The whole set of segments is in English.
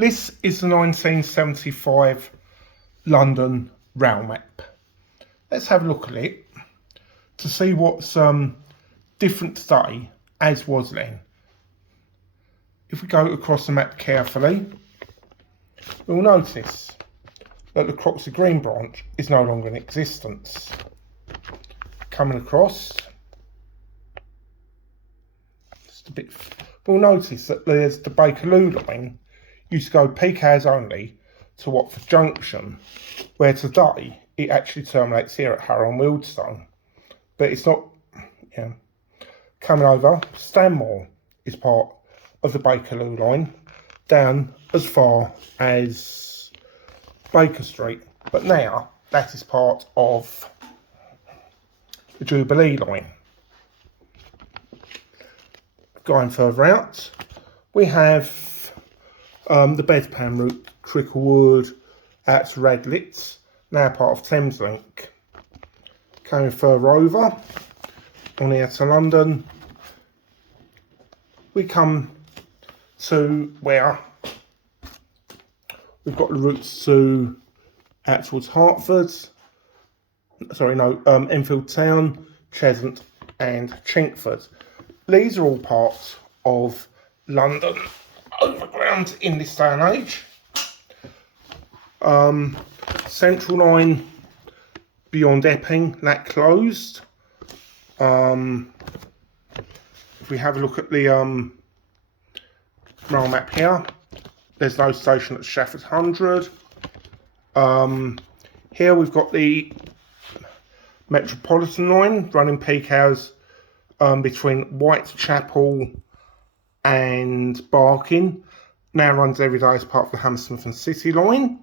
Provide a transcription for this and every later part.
This is the 1975 London rail map. Let's have a look at it to see what's different today as was then. If we go across the map carefully, we'll notice that the Croxley Green branch is no longer in existence. Coming across, just a bit, we'll notice that there's the Bakerloo line used to go peak hours only to Watford Junction, where today it actually terminates here at Harrow and Wealdstone. But it's not, coming over, Stanmore is part of the Bakerloo line down as far as Baker Street, but now that is part of the Jubilee line. Going further out, we have the Bedpan route, Cricklewood out to Radlitz, now part of Thameslink. Coming further over, on here to London, we come to where we've got the routes to out towards Hertford, Enfield Town, Cheshunt and Chingford. These are all parts of London Overground in this day and age. Central Line beyond Epping, that closed. If we have a look at the rail map here, there's no station at Shafford 100. Here we've got the Metropolitan line running peak hours between Whitechapel and Barking. Now runs every day as part of the Hammersmith and City line.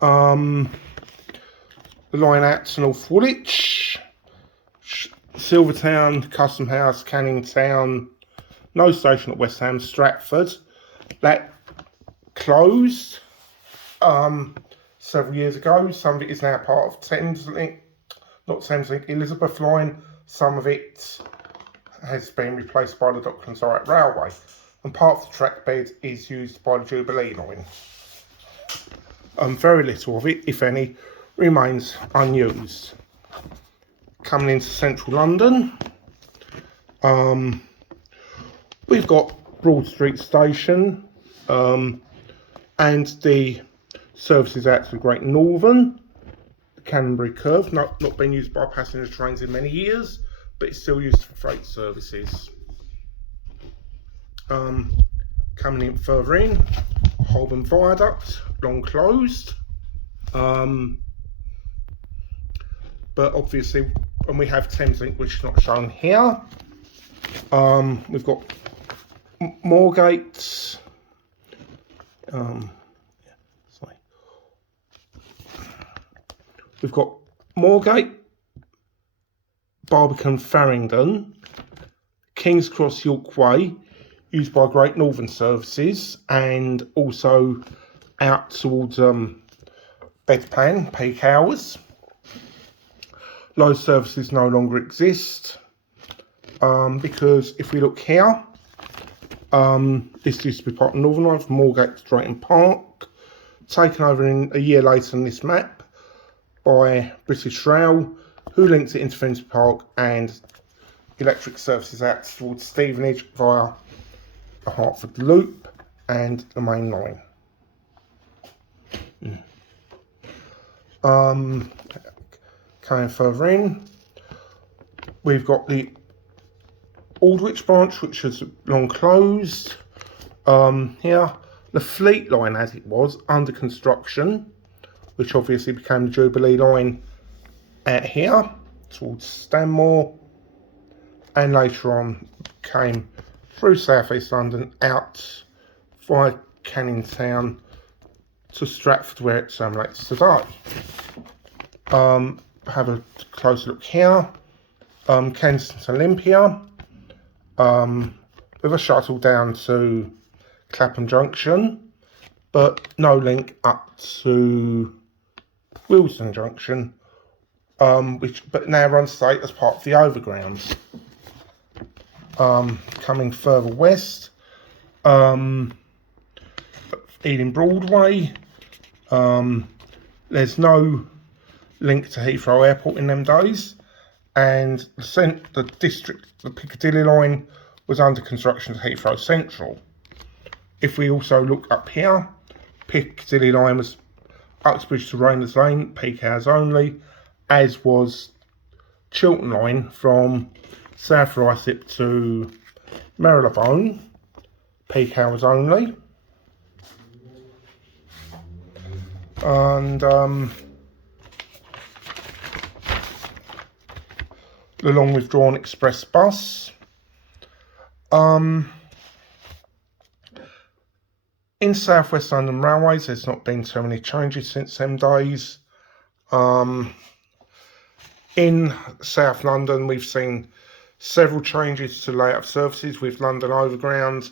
The line out to North Woolwich, Silvertown, Custom House, Canning Town, no station at West Ham, Stratford. That closed several years ago. Some of it is now part of Thameslink, not Thameslink, Elizabeth line. Some of it has been replaced by the Docklands Direct Railway, and part of the track bed is used by the Jubilee line. Very little of it, if any, remains unused. Coming into central London, we've got Broad Street Station and the services out to the Great Northern, the Canonbury Curve, not been used by passenger trains in many years, but it's still used for freight services. Coming in further in, Holborn Viaduct, long closed. But obviously, and we have Thameslink, which is not shown here. We've got Moorgate. We've got Moorgate, Barbican, Farringdon, King's Cross, York Way, used by Great Northern services, and also out towards Bedpan, peak hours. Those services no longer exist because if we look here, this used to be part of Northern Line from Moorgate to Drayton Park, taken over a year later on this map by British Rail, who links it into Finsbury Park and electric services out towards Stevenage via the Hertford Loop and the main line. Coming further in, we've got the Aldwych branch, which is long closed. Here, the Fleet line as it was, under construction, which obviously became the Jubilee line out here towards Stanmore, and later on came through South East London out via Canning Town to Stratford, where it terminates today. Have a closer look here. Kensington Olympia, with a shuttle down to Clapham Junction, but no link up to Wealdstone Junction, but now runs straight as part of the Overground. Coming further west, Ealing Broadway. There's no link to Heathrow Airport in them days, and the Piccadilly line was under construction to Heathrow Central. If we also look up here, Piccadilly line was Uxbridge to Rayners Lane, peak hours only, as was Chiltern line from South Ruislip to Marylebone, peak hours only. And the long withdrawn express bus. In South West London Railways, there's not been too many changes since them days. In South London, we've seen several changes to layout of services with London Overground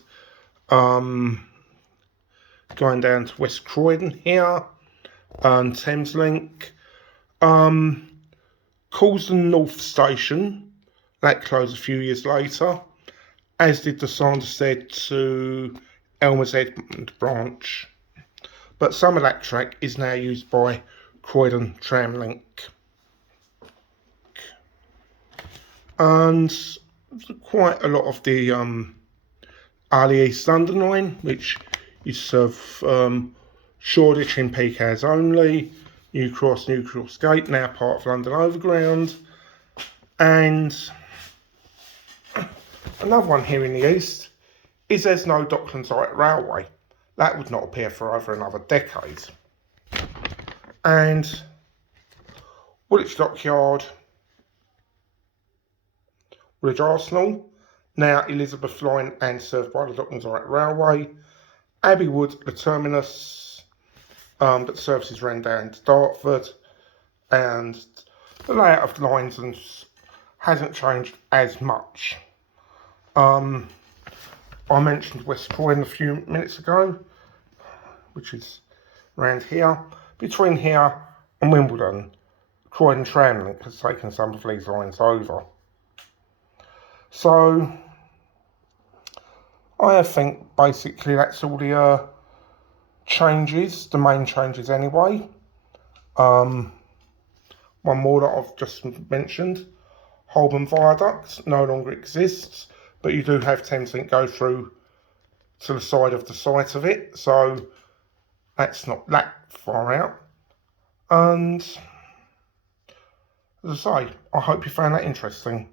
going down to West Croydon here, and Thameslink. Colston North Station, that closed a few years later, as did the Sanderstead to Elmer's Edmond branch. But some of that track is now used by Croydon Tramlink. And quite a lot of the early East London line, which used to serve Shoreditch in peak hours only, New Cross Gate, now part of London Overground. And another one here in the East is there's no Docklands Light Railway. That would not appear for over another decade. And Woolwich Dockyard, Woolwich Arsenal, now Elizabeth Line and served by the Docklands Light Railway. Abbey Wood, the terminus, but services ran down to Dartford, and the layout of the lines hasn't changed as much. I mentioned West Croydon a few minutes ago, which is around here. Between here and Wimbledon, Croydon Tramlink has taken some of these lines over. So I think basically that's all the changes, the main changes anyway. One more that I've just mentioned, Holborn Viaduct no longer exists, but you do have Thameslink go through to the side of the site of it, so that's not that far out. And as I say, I hope you found that interesting.